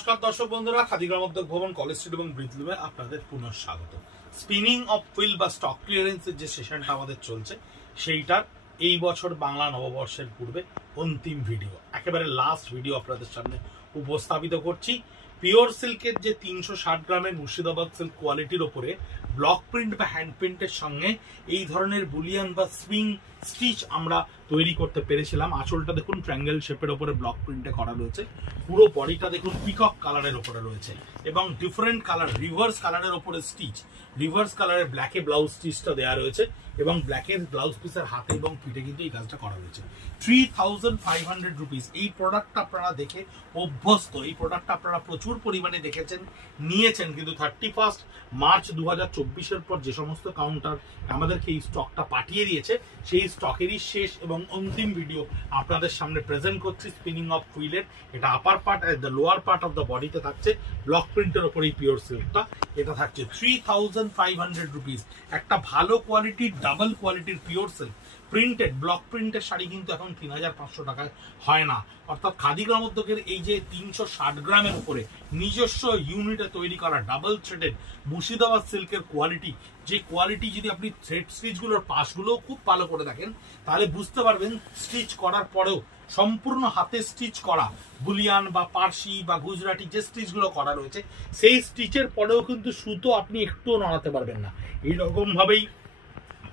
নমস্কার দর্শক বন্ধুরা, খাদিগ্রাম উদ্যোগ ভবন, কলেজ স্ট্রিট এবং ব্রিজলুমে আপনাদের পুনঃ স্বাগত। স্পিনিং অফ হুইল বা স্টক ক্লিয়ারেন্সের যে সেশনটা আমাদের চলছে, সেইটার এই বছর বাংলা নববর্ষের পূর্বে অন্তিম ভিডিও, একেবারে লাস্ট ভিডিও আপনাদের সামনে উপস্থাপিত করছি। পিওর সিল্কের যে 360 গ্রামের মুর্শিদাবাদ সিল্ক কোয়ালিটির ওপরে ব্লক প্রিন্ট বা হ্যান্ড প্রিন্টের সঙ্গে এই ধরনের বুলিয়ান বা সুইং স্টিচ আমরা তৈরি করতে পেরেছিলাম। আঁচলটা দেখুন ট্রায়াঙ্গেল শেপের ওপরে ব্লক প্রিন্টে করা রয়েছে, পুরো বডিটা দেখুন পিকক কালারের ওপরে রয়েছে এবং ডিফারেন্ট কালার রিভার্স কালারের ওপরে স্টিচ, রিভার্স কালারের ব্ল্যাকে ব্লাউজ স্টিচটা দেওয়া রয়েছে এবং ব্ল্যাকের ব্লাউজ পিসের হাতে এবং পিঠে কিন্তু এই কাজটা করা রয়েছে। 3500 রুপিস। এই প্রোডাক্টটা আপনারা দেখে অভ্যস্ত, এই প্রোডাক্টটা আপনারা প্রচুর পরিমাণে দেখেছেন, নিয়েছেন, কিন্তু 31 মার্চ 2024-এর পর যে সমস্ত কাউন্টার আমাদেরকে এই স্টকটা পাঠিয়ে দিয়েছে, সেই স্টকেরই শেষ এবং অন্তিম ভিডিও আপনাদের সামনে প্রেজেন্ট করছি। স্পিনিং অফ হুইলের এটা আপার part, the lower part of the বডিতে থাকছে ব্লক প্রিন্টের ওপর এই পিওর সিল্কটা, এটা থাকছে 3500 রুপিস। একটা ভালো কোয়ালিটির ডাবল কোয়ালিটির পিওর সিল্ক প্রিন্টেড ব্লক প্রিন্টের শাড়ি কিন্তু এখন 3500 টাকায় হয় না। অর্থাৎ খাদিগ্রাম উদ্যোগের এই যে 360 গ্রামের উপরে নিজস্ব ইউনিটে তৈরি করা ডাবল থ্রেডেড মুর্শিদাবাদ সিল্কের কোয়ালিটি, যে কোয়ালিটি যদি আপনি থ্রেড স্টিচগুলোর পাশগুলোও খুব ভালো করে দেখেন তাহলে বুঝতে পারবেন স্টিচ করার পরেও সম্পূর্ণ হাতে স্টিচ করা বুলিয়ান বা পার্সি বা গুজরাটি যে স্টিচগুলো করা রয়েছে, সেই স্টিচের পরেও কিন্তু সুতো আপনি একটুও নড়াতে পারবেন না। এইরকম ভাবেই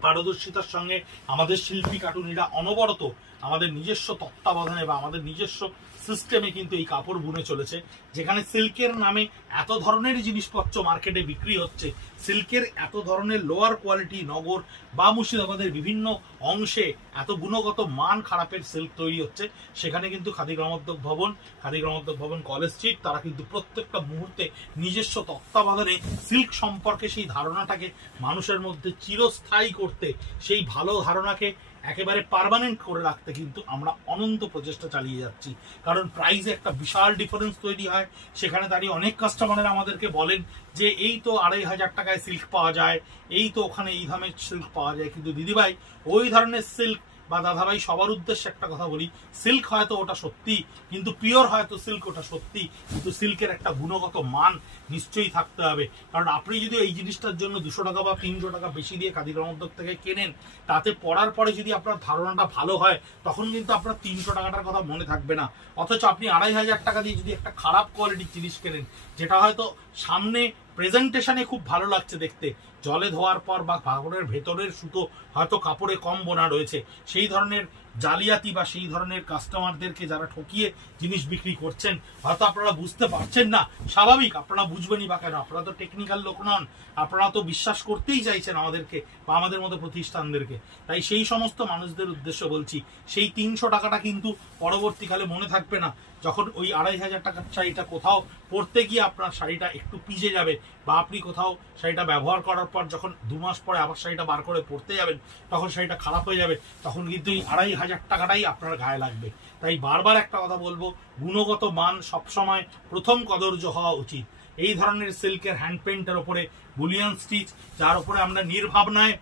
পারদর্শিতার সঙ্গে আমাদের শিল্পী কাটুনিরা অনবরত আমাদের নিজস্ব তত্ত্বাবধানে বা আমাদের নিজস্ব সিস্টেমে কিন্তু এই কাপড় বুনে চলেছে। যেখানে সিল্কের নামে এত ধরনের জিনিসপত্র মার্কেটে বিক্রি হচ্ছে, সিল্কের এত ধরনের লোয়ার কোয়ালিটি নগর বা মুর্শিদাবাদের বিভিন্ন অংশে এত গুণগত মান খারাপের সিল্ক তৈরি হচ্ছে, সেখানে কিন্তু খাদিগ্রাম উদ্যোগ ভবন কলেজ স্ট্রিট তারা কিন্তু প্রত্যেকটা মুহূর্তে নিজস্ব তত্ত্বাবধানে সিল্ক সম্পর্কে সেই ধারণাটাকে মানুষের মধ্যে চিরস্থায়ী করতে, সেই ভালো ধারণাকে একেবারে পার্মানেন্ট করে রাখতে কিন্তু আমরা অনন্ত প্রচেষ্টা চালিয়ে যাচ্ছি। কারণ প্রাইসে একটা বিশাল ডিফারেন্স তৈরি হয়। সেখানে দাঁড়িয়ে অনেক কাস্টমাররা আমাদেরকে বলেন যে এই তো 2500 টাকায় সিল্ক পাওয়া যায়, এই তো ওখানে এই দামের সিল্ক পাওয়া যায়, কিন্তু দিদিভাই ওই ধরনের সিল্ক বা দাদাভাই সবার উদ্দেশ্যে একটা কথা বলি, সিল্ক হয়তো ওটা সত্যি, কিন্তু পিওর হয়তো সিল্ক ওটা সত্যি, কিন্তু সিল্কের একটা গুণগত মান নিশ্চয়ই থাকতে হবে। কারণ আপনি যদি এই জিনিসটার জন্য 200 টাকা বা 300 টাকা বেশি দিয়ে খাদিগ্রাম উদ্যোগ থেকে কেনেন, তাতে পড়ার পরে যদি আপনার ধারণাটা ভালো হয় তখন কিন্তু আপনার 300 টাকাটার কথা মনে থাকবে না। অথচ আপনি 2500 টাকা দিয়ে যদি একটা খারাপ কোয়ালিটির জিনিস কেনেন, যেটা হয়তো সামনে প্রেজেন্টেশনে খুব ভালো লাগছে দেখতে, জলে ধোয়ার পর বা কাপড়ের ভেতরের সুতো হয়তো কাপড়ে কম বোনা রয়েছে, সেই ধরনের জালিয়াতি বা সেই ধরনের কাস্টমারদেরকে যারা ঠকিয়ে জিনিস বিক্রি করছেন, হয়তো আপনারা বুঝতে পারছেন না। স্বাভাবিক, আপনারা বুঝবেনই বা কেন, আপনারা তো টেকনিক্যাল লোক নন, আপনারা তো বিশ্বাস করতেই চাইছেন আমাদেরকে বা আমাদের মতো প্রতিষ্ঠানদেরকে। তাই সেই সমস্ত মানুষদের উদ্দেশ্য বলছি, সেই 300 টাকাটা কিন্তু পরবর্তীকালে মনে থাকবে না। যখন ওই 2500 টাকার শাড়িটা কোথাও পরতে গিয়ে আপনার শাড়িটা একটু পিজে যাবে, বা আপনি কোথাও শাড়িটা ব্যবহার করার পর যখন 2 মাস পরে আবার শাড়িটা বার করে পরতে যাবেন, তখন শাড়িটা খারাপ হয়ে যাবে, তখন কিন্তু এই 2500 টাকাটাই আপনার গায়ে লাগবে। তাই বারবার একটা কথা বলবো, গুণগত মান সবসময় প্রথম কদর্য হওয়া উচিত। এই ধরনের সিল্কের হ্যান্ড পেন্টের ওপরে বুলিয়ান স্টিচ, যার উপরে আমরা নির্ভাবনায়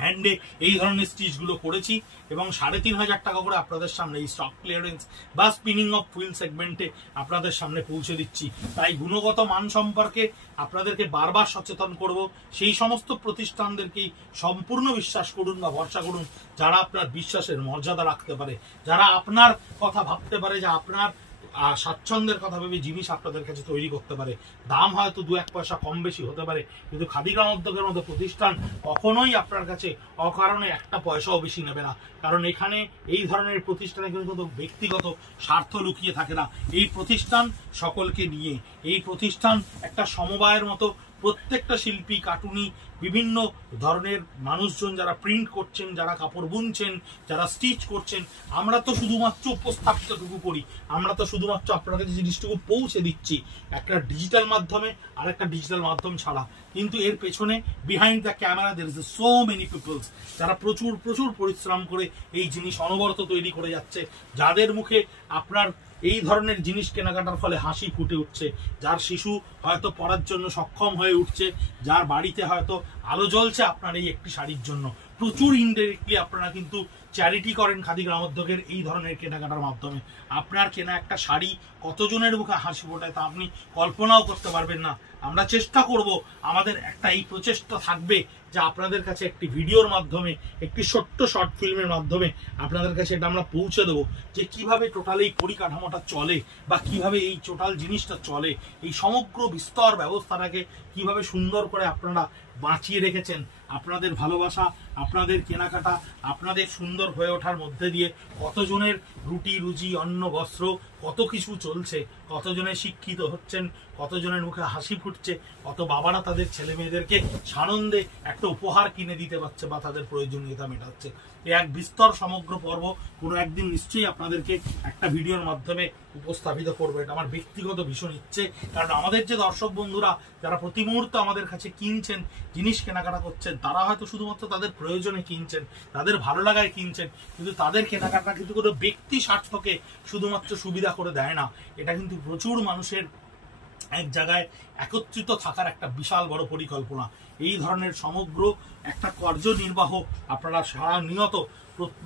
হ্যান্ডে এই ধরনের স্টিচগুলো করেছি এবং 3500 টাকা করে আপনাদের সামনে এই স্টক ক্লিয়ারেন্স বা স্পিনিং অফ হুইল সেগমেন্টে আপনাদের সামনে পৌঁছে দিচ্ছি। তাই গুণগত মান সম্পর্কে আপনাদেরকে বারবার সচেতন করব। সেই সমস্ত প্রতিষ্ঠানদেরকেই সম্পূর্ণ বিশ্বাস করুন বা ভরসা করুন যারা আপনার বিশ্বাসের মর্যাদা রাখতে পারে, যারা আপনার কথা ভাবতে পারে, যে আপনার স্বাচ্ছন্দ্যের কথা ভেবে জিনিস আপনাদের কাছে তৈরি করতে পারে। দাম হয়তো 2-1 পয়সা কম বেশি হতে পারে, কিন্তু খাদিগ্রাম উদ্যোগের মতো প্রতিষ্ঠান কখনোই আপনার কাছে অকারণে 1 পয়সাও বেশি নেবে না। কারণ এখানে এই ধরনের প্রতিষ্ঠানে কিন্তু ব্যক্তিগত স্বার্থ লুকিয়ে থাকে না। এই প্রতিষ্ঠান সকলকে নিয়ে, এই প্রতিষ্ঠান একটা সমবায়ের মতো। প্রত্যেকটা শিল্পী, কাটুনি, বিভিন্ন ধরনের মানুষজন যারা প্রিন্ট করছেন, যারা কাপড় বুনছেন, যারা স্টিচ করছেন, আমরা তো শুধুমাত্র উপস্থাপিতটুকু করি, আমরা তো শুধুমাত্র আপনার কাছে জিনিসটুকু পৌঁছে দিচ্ছি একটা ডিজিটাল মাধ্যমে আর একটা ডিজিটাল মাধ্যম ছাড়া। কিন্তু এর পেছনে বিহাইন্ড দ্য ক্যামেরা দের ইজ সো মেনি পিপলস, যারা প্রচুর প্রচুর পরিশ্রম করে এই জিনিস অনবরত তৈরি করে যাচ্ছে, যাদের মুখে আপনার এই ধরনের জিনিস কেনাকাটার ফলে হাসি ফুটে উঠছে, যার শিশু হয়তো পড়ার জন্য সক্ষম হয়ে উঠছে, যার বাড়িতে হয়তো আলো জ্বলছে আপনার এই একটি শাড়ির জন্য। প্রচুর ইনডাইরেক্টলি আপনারা কিন্তু চ্যারিটি করেন খাদি গ্রামোদ্যোগের এই ধরনের কেনাকাটার মাধ্যমে। আপনার কেনা একটা শাড়ি কতজনের মুখে হাসি ফোটায় তা আপনি কল্পনাও করতে পারবেন না। আমরা চেষ্টা করব, আমাদের একটা এই প্রচেষ্টা থাকবে যে আপনাদের কাছে একটি ভিডিওর মাধ্যমে, একটি ছোট্ট শর্ট ফিল্মের মাধ্যমে আপনাদের কাছে এটা আমরা পৌঁছে দেবো যে কিভাবে টোটাল এই পরিকাঠামোটা চলে বা কিভাবে এই টোটাল জিনিসটা চলে, এই সমগ্র বিস্তর ব্যবস্থাটাকে কিভাবে সুন্দর করে আপনারা বাঁচিয়ে রেখেছেন। আপনাদের ভালোবাসা, আপনাদের কেনাকাটা, আপনাদের সুন্দর হয়ে ওঠার মধ্যে দিয়ে কতজনের রুটি রুজি অন্ন বস্ত্র কত কিছু চলছে, কতজনের শিক্ষিত হচ্ছেন, কতজনের মুখে হাসি ফুটছে, কত বাবারা তাদের ছেলে মেয়েদেরকে সানন্দে একটা উপহার কিনে দিতে পারছে বা তাদের প্রয়োজনীয়তা মেটাচ্ছে। এক বিস্তর সমগ্র পর্ব কোনো একদিন নিশ্চয়ই আপনাদেরকে একটা ভিডিওর মাধ্যমে উপস্থাপিত করবো। এটা আমার ব্যক্তিগত ভীষণ ইচ্ছে, কারণ আমাদের যে দর্শক বন্ধুরা যারা প্রতি মুহূর্তে আমাদের কাছে কিনছেন, জিনিস কেনাকাটা করছেন, তারা হয়তো শুধুমাত্র তাদের প্রয়োজনে কিনছেন, তাদের ভালো লাগায় কিনছেন, কিন্তু তাদের কেনাকাটা কিন্তু কোনো ব্যক্তি স্বার্থকে শুধুমাত্র সুবিধা করে দেয় না। এটা কিন্তু প্রচুর মানুষের এক জায়গায় একত্রিত থাকার একটা বিশাল বড় পরিকল্পনা। এই ধরনের সমগ্র একটা কার্যনির্বাহ আপনারা সারা নিয়ত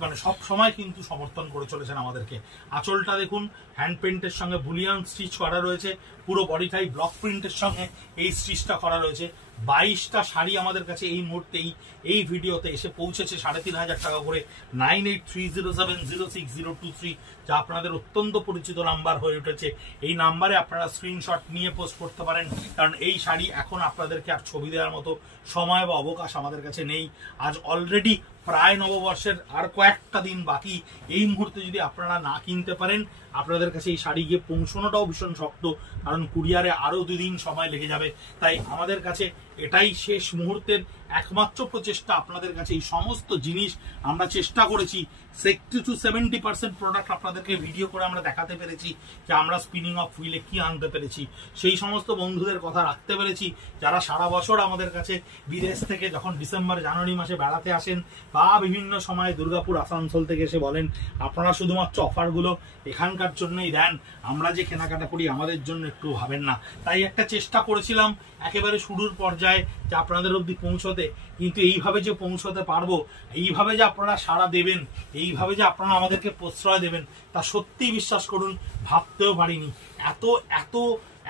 মানে সব সময় কিন্তু সমর্থন করে চলেছেন আমাদেরকে। আঁচলটা দেখুন হ্যান্ড পেন্টের সঙ্গে বুলিয়ান স্টিচ করা রয়েছে, পুরো বডিটাই ব্লক প্রিন্টের সঙ্গে এই স্টিচটা করা রয়েছে। 22টা শাড়ি আমাদের কাছে এই মুহূর্তেই এই ভিডিওতে এসে পৌঁছেছে 3,500 টাকা করে। 9830706023 যা আপনাদের অত্যন্ত পরিচিত নাম্বার হয়ে উঠেছে। এই নাম্বারে আপনারা স্ক্রিনশট নিয়ে পোস্ট করতে পারেন, কারণ এই শাড়ি এখন আপনাদেরকে আর ছবি দেওয়ার মতো সময় বা অবকাশ আমাদের কাছে নেই। আজ অলরেডি প্রায় নববর্ষের আর কয়েকটা দিন বাকি। এই মুহূর্তে যদি আপনারা না কিনতে পারেন, আপনাদের কাছে এই শাড়ি গিয়ে পৌঁছানোটাও ভীষণ শক্ত, কারণ কুরিয়ারে আরো 2 দিন সময় লেগে যাবে। তাই আমাদের কাছে এটাই শেষ মুহূর্তের একমাত্র প্রচেষ্টা। আপনাদের কাছে এই সমস্ত জিনিস আমরা চেষ্টা করেছি 60 to 70% প্রোডাক্ট আপনাদেরকে ভিডিও করে আমরা দেখাতে পেরেছি যে আমরা স্পিনিং অফ হুইলে কি আনতে পেরেছি। সেই সমস্ত বন্ধুদের কথা রাখতে পেরেছি যারা সারা বছর আমাদের কাছে বিদেশ থেকে যখন ডিসেম্বর জানুয়ারি মাসে বেড়াতে আসেন বা বিভিন্ন সময় দুর্গাপুর আসানসোল থেকে এসে বলেন আপনারা শুধুমাত্র অফারগুলো এখানকার জন্যই দেন, আমরা যে কেনাকাটা করি আমাদের জন্য একটু ভাবেন না। তাই একটা চেষ্টা করেছিলাম একেবারে শুরুর পর্যায়ে যে আপনাদের অবধি পৌঁছতে, কিন্তু এইভাবে যে পৌঁছতে পারবো, এইভাবে যে আপনারা সাড়া দেবেন, এইভাবে যে আপনারা আমাদেরকে প্রশ্রয় দেবেন, তা সত্যি বিশ্বাস করুন ভাবতেও পারিনি। এত এত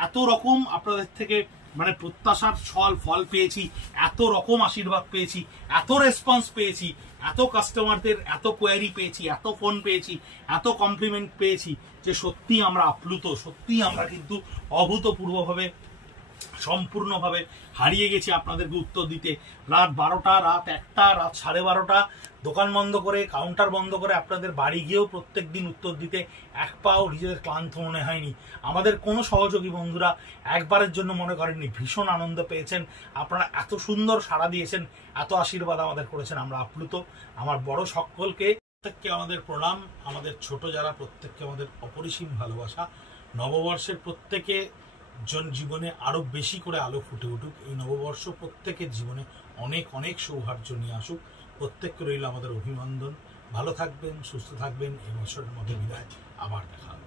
এত রকম আপনাদের থেকে মানে প্রত্যাশার ফল পেয়েছি, এত রকম আশীর্বাদ পেয়েছি, এত রেসপন্স পেয়েছি, এত কাস্টমারদের এত কোয়ারি পেয়েছি, এত ফোন পেয়েছি, এত কমপ্লিমেন্ট পেয়েছি যে সত্যি আমরা আপ্লুত, সত্যি আমরা কিন্তু অভূতপূর্বভাবে সম্পূর্ণভাবে হারিয়ে গেছি আপনাদেরকে উত্তর দিতে। রাত 12টা, রাত 1টা, রাত 12:30 দোকান বন্ধ করে, কাউন্টার বন্ধ করে আপনাদের বাড়ি গিয়েও প্রত্যেক দিন উত্তর দিতে এক পাও নিজেদের ক্লান্ত মনে হয়নি। আমাদের কোনো সহযোগী বন্ধুরা একবারের জন্য মনে করেননি, ভীষণ আনন্দ পেয়েছেন। আপনারা এত সুন্দর সাড়া দিয়েছেন, এত আশীর্বাদ আমাদের করেছেন, আমরা আপ্লুত। আমার বড় সকলকে প্রত্যেককে আমাদের প্রণাম, আমাদের ছোট যারা প্রত্যেককে আমাদের অপরিসীম ভালোবাসা। নববর্ষের প্রত্যেকে জীবনে আরো বেশি করে আলো ফুটে উঠুক। এই নববর্ষ প্রত্যেকের জীবনে অনেক অনেক সৌভাগ্য নিয়ে আসুক। প্রত্যেককে রইল আমাদের অভিনন্দন। ভালো থাকবেন, সুস্থ থাকবেন। এই বছরের মধ্যে বিদায়, আবার দেখা।